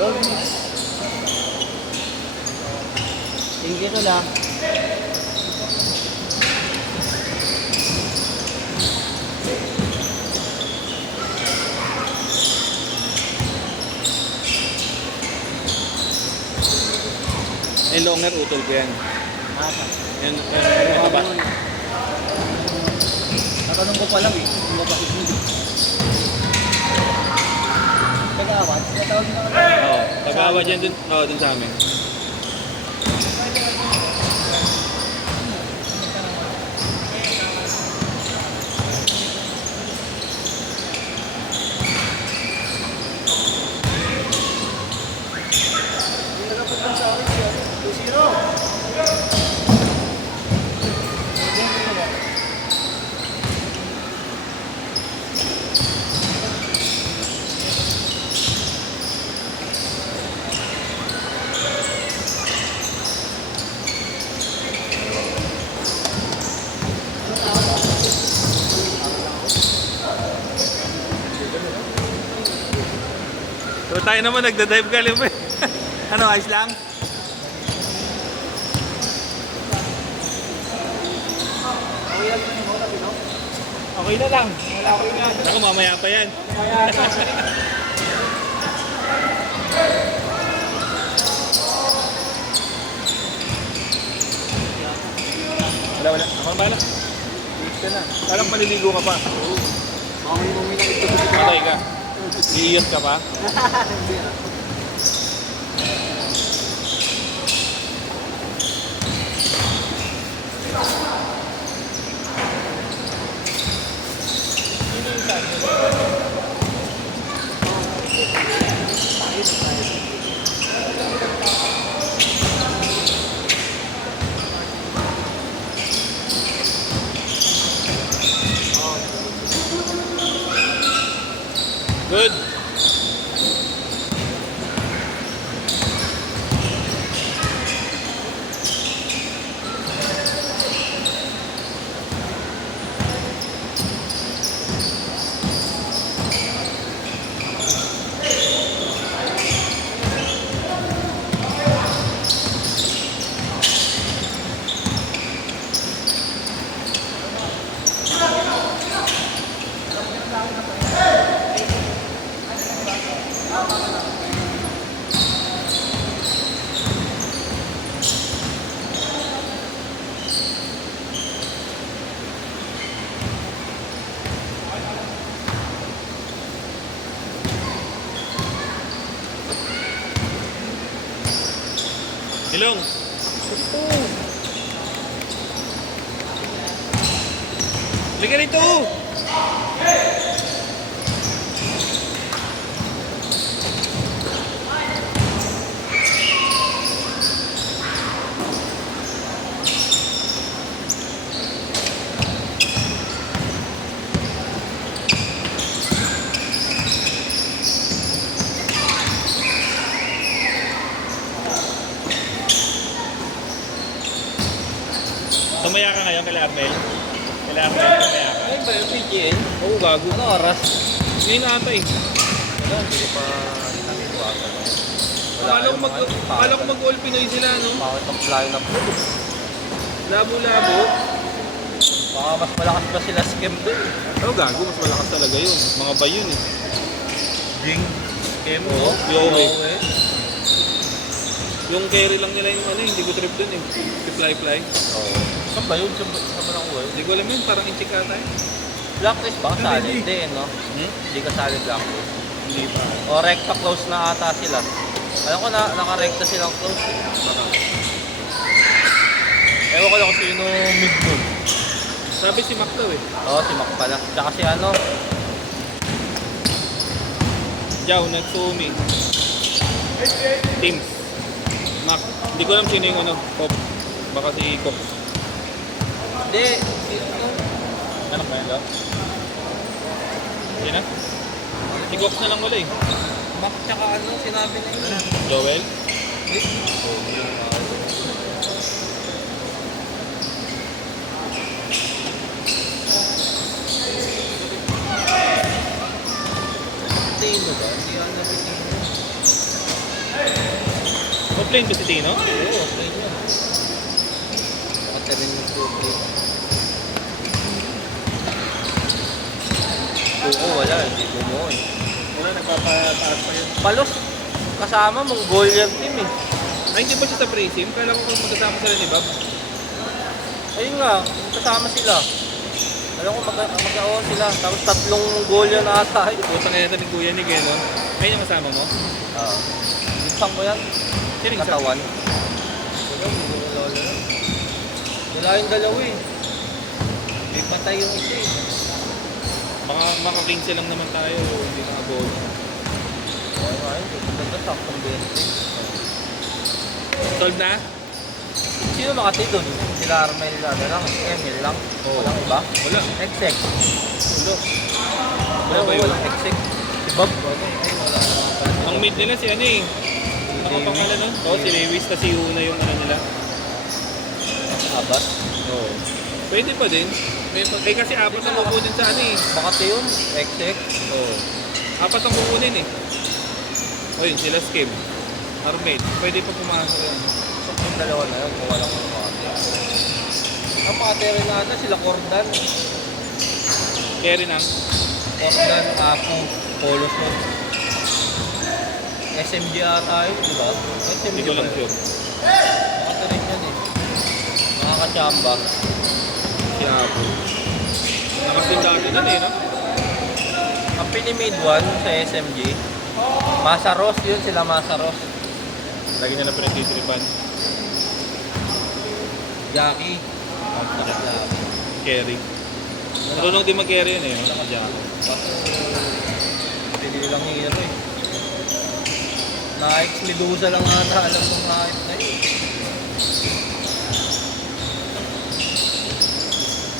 Tinggi ito lang. Eh, longer utol ko yan. Asa? Yan, ito ba? Natanong ko pa lang eh. Kung bakit hindi. Tagawat? Natawag na ka. Oo, tagawa dyan dun, dun sa amin. So tayo naman nagda-dive ka libre. Ano, ayos lang? Okay na lang. Wala ko yan. Ako, mamaya pa yan. Wala. Ako na bahala. Ito na. Parang maliligo ka pa. Mamay lang ito. Patay ka. Iiyot ka pa. Hindi na. Good. Ilong. Liga rito. Tumaya ka ngayon kay Armel. Kay Armel, tumaya ka. Ay ba yung PGN? Oo, gago. Ano oras? Ngayon na ata eh. Wala, hindi pa nandito ata. Akala ko mag-all Pinoy sila, no? Bakit ang line up? Labo-labo. Baka mas malakas pa sila scam dun. Oo, gago. Mas malakas talaga yun. Mga bay yun eh. Ding. Scam Oo, mo? Yowe. Yowe. Yung carry lang nila yung ano, hindi ko trip dun eh. Si Fly. Oo. Saan ba yun? Saan ba nakuha yun? Hindi ko alam yun, parang inchik ata eh. Blacklist ba? Kasali? Hindi, no? Hmm? Hindi kasali blacklist. Hindi pa. O recta close na ata sila. Alam ko na, naka-recta silang close eh. Ewan ko lang kung sino mid nun. Sabi si Mac daw eh. Oo, si Mac pala. Tsaka si ano, Jaw, Natsumi. Teams. Mac. Hindi ko alam sino yung ano, Pop. Baka si Cox. hindi, sino to? Anak ba yan daw? Sino? Si Cox na lang wala eh. Mac tsaka ano, sinabi na yun. Joel? Sino ba? Si ano, si Plain ba si Tino? Oo, plain yun. Pati rin yung tubig. Oo, wala. Hindi bumuo eh. Wala, nagpapataas pa yun. Palos, kasama Mongolian team eh. Ay, hindi ba siya sa pre-sim? Kala ko kung magkasama sila ni Bob. Ayun nga, kasama sila. Alam ko mag-awa sila. Tapos 3 Mongolian na ata eh. Putang ina ni Kuya Nick eh, no? Ayun yung kasama mo? Oo. Isang ko yan. Sino yung Katawan. Wala, hindi ko nalala. Wala yung dalawa eh. May patay yung isa eh. Baka maka-15 lang naman tayo, hindi na abot. Kaya nga yun, ganda saktong 20. Sold na? Sino makati doon? Sila Armel na lang, Emil lang. Oo. Walang iba? Wala. Exec. Wala. Wala Wala ba yun? walang exec. Si Bob. Ay, wala naman pala. Ang mid nila si ano eh. Nakapangalan nun? Oo, si Lewis, tas si Una yung ano nila. Abat. Oo. Pwede pa din. Eh kasi apat ang kukunin sa ano eh. Makati yun, exec. Oo. Apat ang kukunin eh. O yun, sila Skim. Armade. Pwede pa pumasok yan. So, yung dalawa na yun, kung walang makati. Ang makati rin natin, sila Cordan. Carry nang. Cordan, Apo, Polos mo. SMG ata yun, di ba? SMG Hindi ko lang ba yun? sure. Makati rin yan eh. Nakakachamba. Si Apo. Nakasindado na eh, no? Ang pinimade one sa SMG, Masaros yun, sila Masaros. Lagi na lang pinagtitripan. Jackie. Carry. Marunong din mag-carry yun eh. Nakadya ako. Pili lang hero eh. Nike Medusa lang ata, alam kong hype na yun.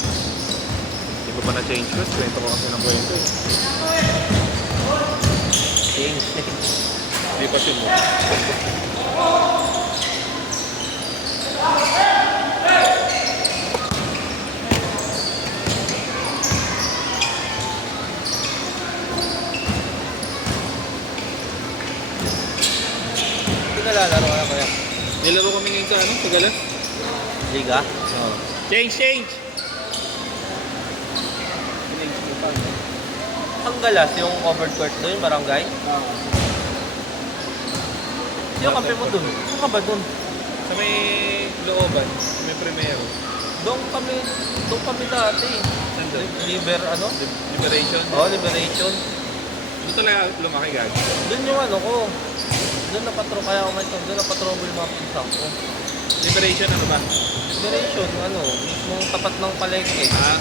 Hindi ko pa na-change first. Kwento ko kasi ng kwento eh. Change. Hindi pa siya mo. Hindi nalalaro ka na kaya. Nilaro kami ngayon sa ano? Sa Galas? Liga? Oo. Change! Ang galas, yung covered court doon, barangay. Sino kampi mo doon? Sino ka ba doon? Sa may looban, sa may primero. Doon kami dati. Saan doon? Ano? Liberation? Oh, Liberation. Doon talaga lumaki gag. Doon yung ano ko. Doon kaya ako doon napatrobol yung mga pinsang ko. Liberation ano ba? Liberation, ano, mismong tapat ng palengke. Ah,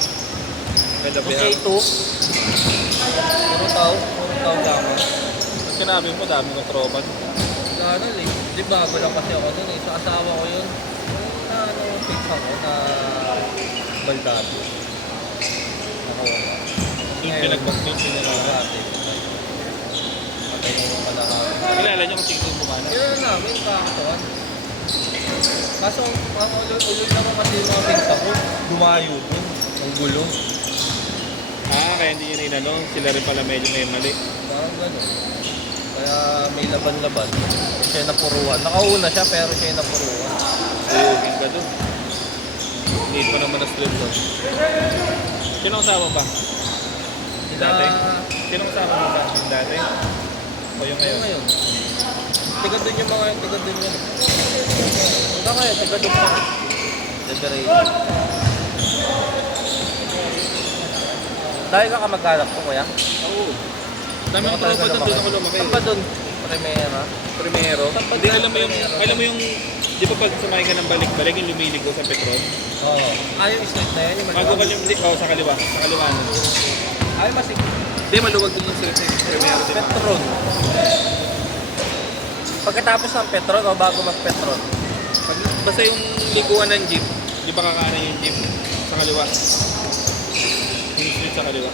ganda ba Kung yan? K2, puro tao lang. Pag sinabi mo, dami ng tropa. Ano, di bago lang kasi ako doon eh. Sa asawa ko yun. Yung ano, pinsang ko na baldado. Ako, Doon pinagbaskot sinira. dati. Patay ng mga kalahari. Kilala niyo kung sino yung bumana? Kailan namin kakatuan. Kaso, ang ulol naman kasi yung mga pinsang ko, dumayo dun. Ang gulo. Ah, kaya hindi yun inano. Sila rin pala medyo may mali. Parang gano'n. Kaya may laban-laban. Siya yung napuruan. Nakauna siya pero siya yung napuruan. Ayogin ka doon. Need pa naman na strip doon. Sino kasama pa? Sila... Dati? Sino kasama mo ba? Yung dati? O yung Ayun ngayon? ngayon. Tiga doon yung mga tiga doon yun. Punta kaya, tiga doon pa. Liberation. Dahil ka kamag-anak ko, kuya? Oo. Dami ang tropa doon doon ako lumaki. Saan ba doon? Primera. Primero. Saan ba Hindi, doon? alam mo yung, di ba pag sumakay ka ng balik-balik, yung lumilig ko sa Petron? Oo. Yung street na yun, yung Bago ka maluwag. sa kaliwa. Sa kaliwa nun. Masig. Hindi, maluwag doon yung street na yung Primero. Petron. Pagkatapos ng Petron o bago mag-Petron? Basta yung liguan ng jeep, di ba kakanan yung jeep? Sa kaliwa. Yung street sa kaliwa.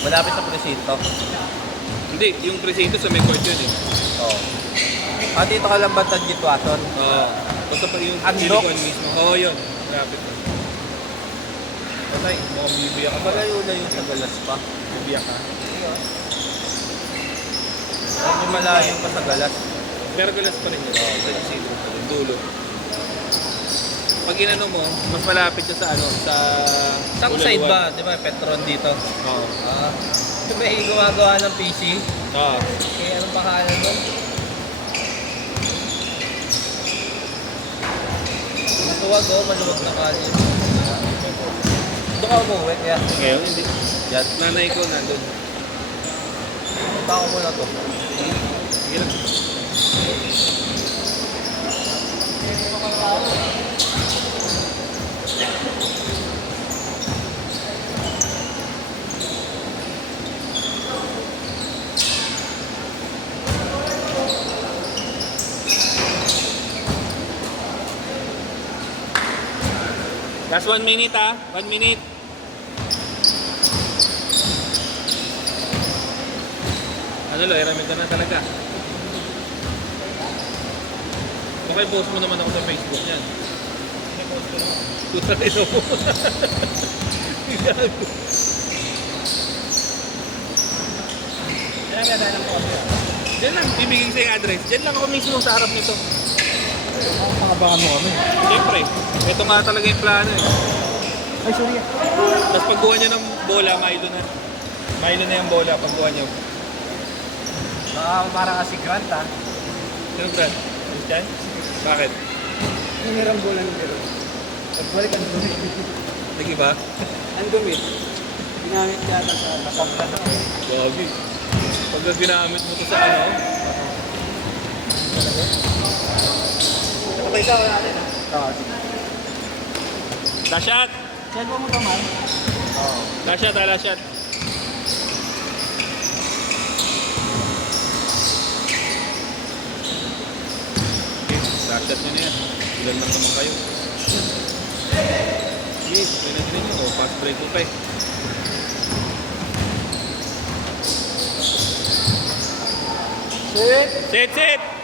Malapit sa presinto. Hindi, yung presinto sa may court yun eh. Oo. Dito ka lang ba Gitwason? Oo. Basta pa yung Andok? liguan mismo. Oo, yun. Malapit. Patay, mukhang bibiyak ka. Malayo-layo sa galas pa. Bibiyak ka. Medyo malayo pa sa galas. Pero galas pa rin yun. Sa sisig pa rin, dulo. Pag inano mo, mas malapit siya sa ano, sa... Saan side ba? Di ba, Petron dito? Oo. Ah. Ito ba yung gumagawa ng PC? Oo. Kaya anong pangalan mo? Tuwag o, maluwag na kali. Doon ka umuwi, kaya. Ngayon, hindi. Yan. Nanay ko nandun. Punta ko muna to. Sige lang. Last 1 minute 1 minute. Ano lo, iramid ka na talaga. Okay, post mo naman ako sa Facebook niyan. Puta rin ako. Gago. Kaya nga dahil ang kote. Diyan lang, bibigay sa yung address. Diyan lang ako mismo sa harap nito. Pakabakan mo kami. Siyempre, ito nga talaga yung plano eh. Ay, sorry. Tapos pagkuha niya ng bola, Milo na. Milo na yung bola pagkuha niya. Parang kasi Grant ha. Sino Brad? Christian? Bakit? Hinirang bola ng pero. Pagbalik ang dumi. Lagi ba? Ang dumi. Ginamit yata sa nakapla na. Gagi. Pag ginamit mo to sa ano, Kapag ikaw natin ha. Oo. last shot! Saan mo naman? Oo. Last shot, last shot. Last shot nyo na yan. Ilan lang naman kayo. Sige, pinagin nyo. Fast break mo pa eh. Sit! Sit!